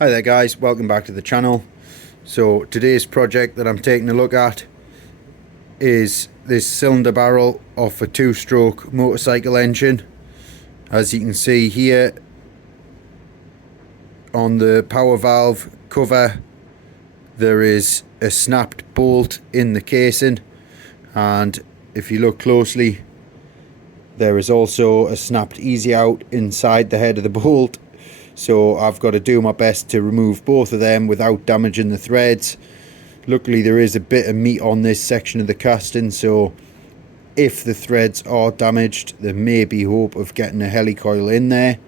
Hi there guys, welcome back to the channel. So today's project that I'm taking a look at is this cylinder barrel off a two-stroke motorcycle engine. As you can see here on the power valve cover, there is a snapped bolt in the casing, and if you look closely there is also a snapped easy out inside the head of the bolt. So I've got to do my best to remove both of them without damaging the threads. Luckily there is a bit of meat on this section of the casting, so if the threads are damaged there may be hope of getting a helicoil in there.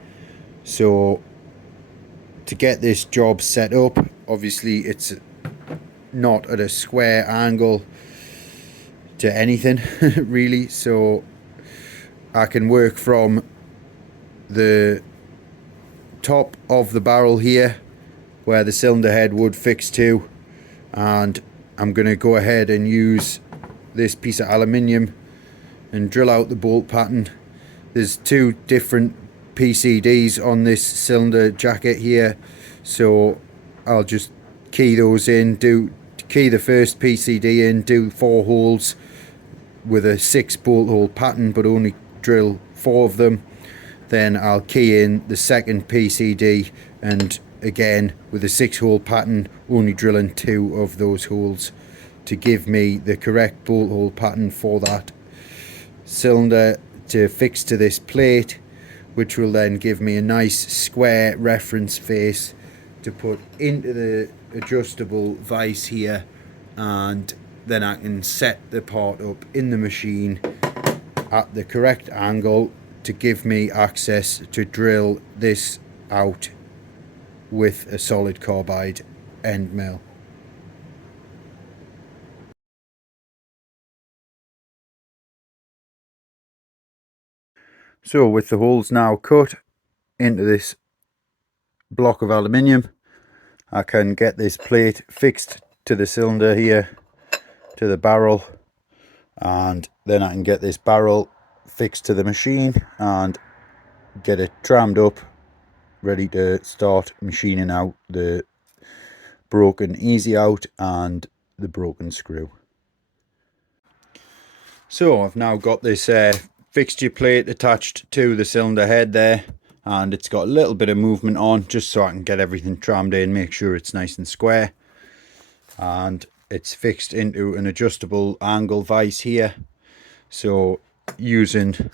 So to get this job set up, obviously it's not at a square angle to anything really, so I can work from the top of the barrel here where the cylinder head would fix to, and I'm going to go ahead and use this piece of aluminium and drill out the bolt pattern. There's two different PCDs on this cylinder jacket here, so I'll just key those in, key the first PCD in, do 4 holes with a 6 bolt hole pattern but only drill 4 of them. Then I'll key in the second PCD, and again with a 6 hole pattern only drilling 2 of those holes to give me the correct bolt hole pattern for that cylinder to fix to this plate, which will then give me a nice square reference face to put into the adjustable vise here, and then I can set the part up in the machine at the correct angle to give me access to drill this out with a solid carbide end mill. So with the holes now cut into this block of aluminium, I can get this plate fixed to the cylinder here, to the barrel, and then I can get this barrel fixed to the machine and get it trammed up, ready to start machining out the broken easy out and the broken screw. So I've now got this fixture plate attached to the cylinder head there, and it's got a little bit of movement on just so I can get everything trammed in, make sure it's nice and square, and it's fixed into an adjustable angle vise here. So using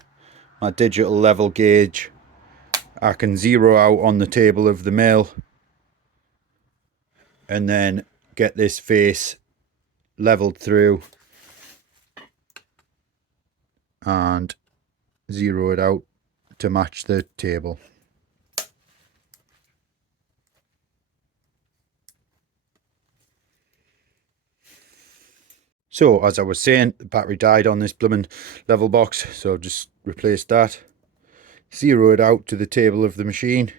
my digital level gauge, I can zero out on the table of the mill and then get this face leveled through and zero it out to match the table. So as I was saying, the battery died on this blooming level box, so I've just replaced that. Zero it out to the table of the machine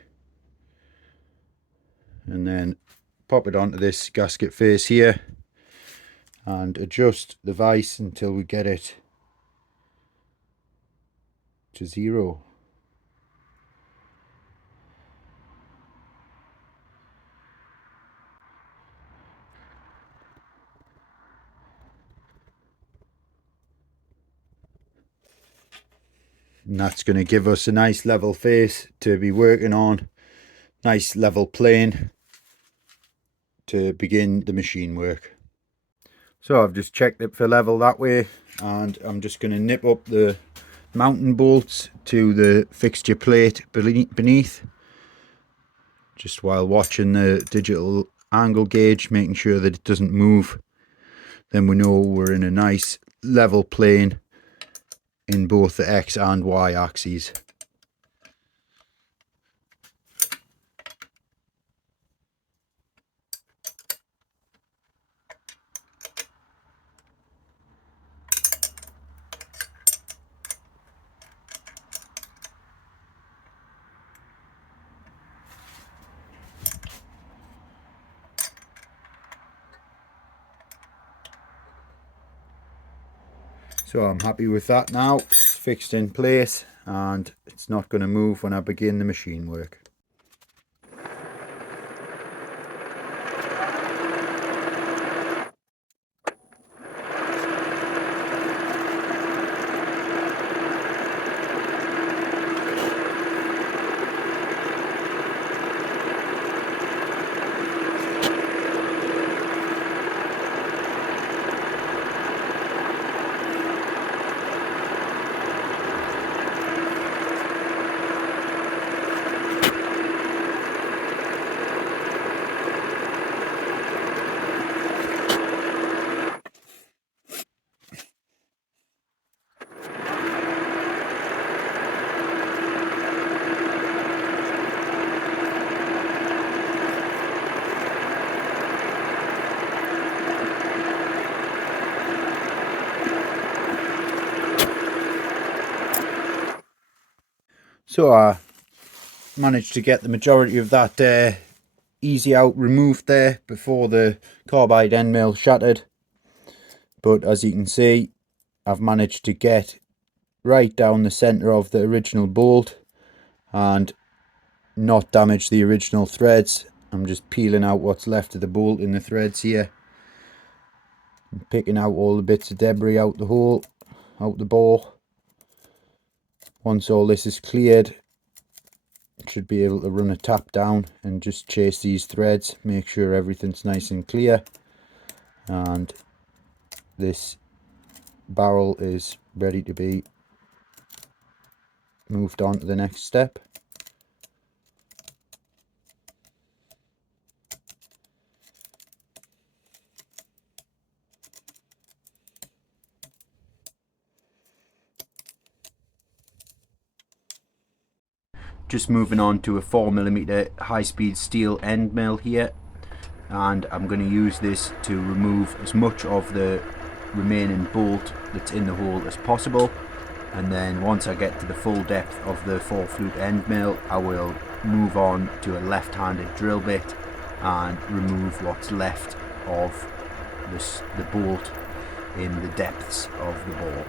and then pop it onto this gasket face here and adjust the vise until we get it to 0. And that's going to give us a nice level face to be working on, nice level plane to begin the machine work. So I've just checked it for level that way, and I'm just going to nip up the mounting bolts to the fixture plate beneath, just while watching the digital angle gauge, making sure that it doesn't move. Then we know we're in a nice level plane in both the X and Y axes. So I'm happy with that now. It's fixed in place and it's not going to move when I begin the machine work. So I managed to get the majority of that easy out removed there before the carbide end mill shattered. But as you can see, I've managed to get right down the centre of the original bolt and not damage the original threads. I'm just peeling out what's left of the bolt in the threads here, and picking out all the bits of debris out the hole, out the bore. Once all this is cleared, should be able to run a tap down and just chase these threads, make sure everything's nice and clear, and this barrel is ready to be moved on to the next step. Just moving on to a 4mm high-speed steel end mill here, and I'm going to use this to remove as much of the remaining bolt that's in the hole as possible, and then once I get to the full depth of the 4-flute end mill, I will move on to a left-handed drill bit and remove what's left of the bolt in the depths of the bore.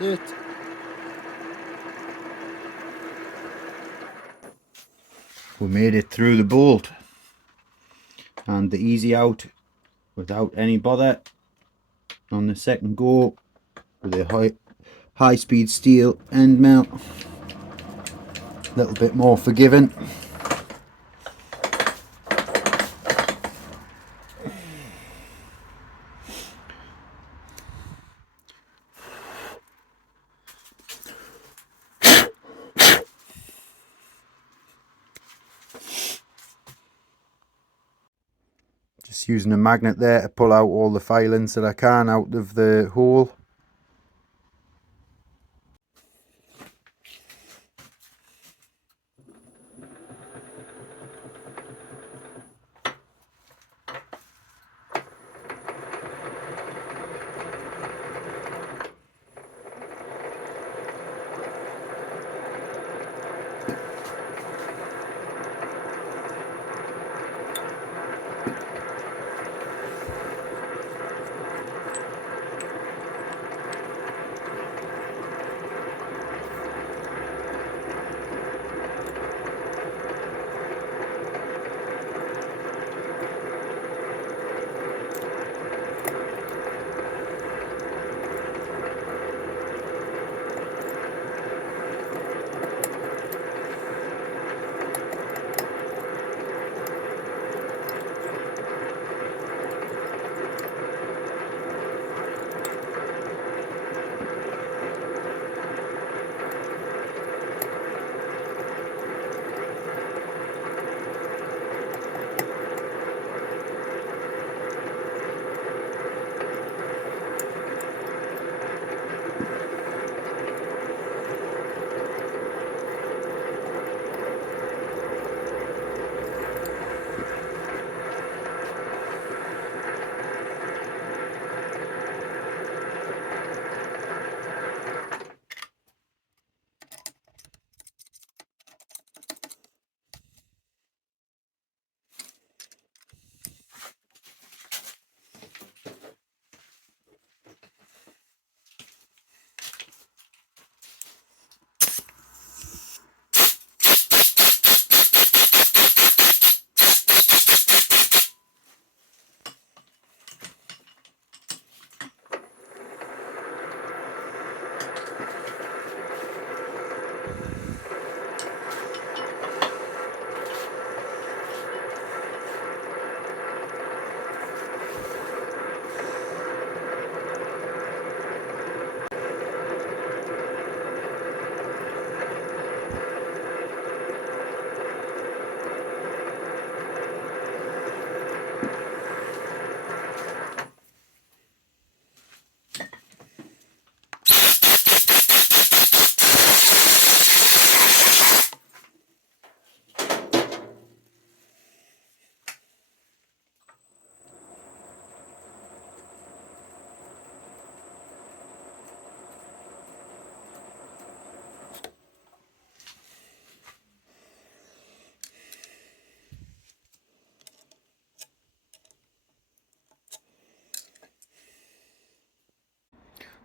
That's it. We made it through the bolt and the easy out without any bother on the second go with a high speed steel end mill. A little bit more forgiving. Just using a magnet there to pull out all the filings that I can out of the hole.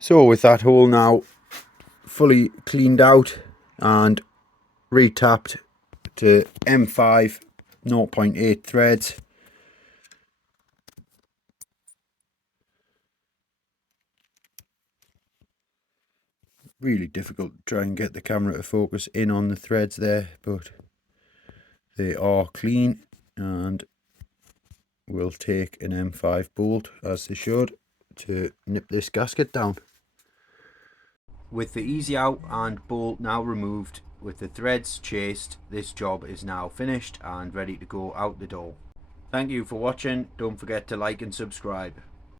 So with that hole now fully cleaned out and retapped to M5 0.8 threads, really difficult to try and get the camera to focus in on the threads there, but they are clean, and we'll take an M5 bolt, as they should, to nip this gasket down. With the easy out and bolt now removed, with the threads chased, this job is now finished and ready to go out the door. Thank you for watching. Don't forget to like and subscribe.